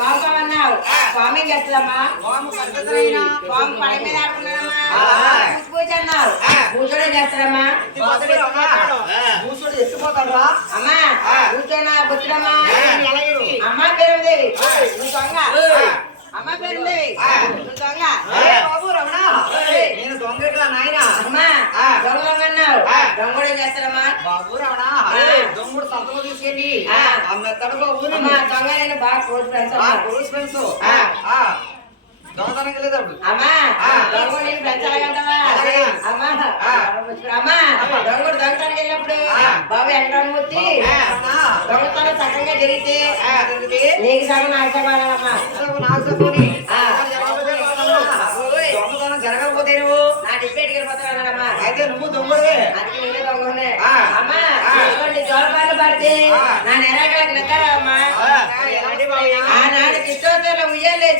బాగున్నావు స్వామి చేస్తుందమ్మా స్వామి పడ మీద ఆడుకున్నాడమ్మా పూజ అన్నావు పూజనే చేస్తాడమ్మా ఎత్తిపోతాడు అమ్మా కూర్చోనా కూర్చుడమ్మా అమ్మ పేరుదేవి నువ్వు దొంగ అమ్మ పేరుదేవి నువ్వు దొంగ బాబు రమణ నేను దొంగ నాయన అమ్మా దొంగ దొంగ అన్నావు దొంగడే చేస్తాడమ్మా బాబు రమణ దొంగడు సంతలో తీసుకెళ్ళి అమ్మెత్తాడు బాబు అమ్మా దొంగ నేను బాగా క్లోజ్ ఫ్రెండ్స్ క్లోజ్ ఫ్రెండ్స్ దొంగతనం లేదు అమ్మా దొంగ నేను పెంచాలంటావా అమ్మా అమ్మా దొంగడు దొంగతనం వెళ్ళినప్పుడు బాబు వెంకటరామూర్తి దొంగతనం చక్కగా జరిగితే నీకు సగం నాకు సగం అమ్మా దొంగతనం జరగకపోతే నువ్వు నా డిబేట్కి వెళ్ళిపోతానమ్మా అయితే నువ్వు దొంగడే అది నేనే దొంగనే అమ్మా జోలపాలు పడితే నా నెరగలకు నిద్ర అమ్మా ఆనాడు కిష్టోత్తరం ఉయ్యాలే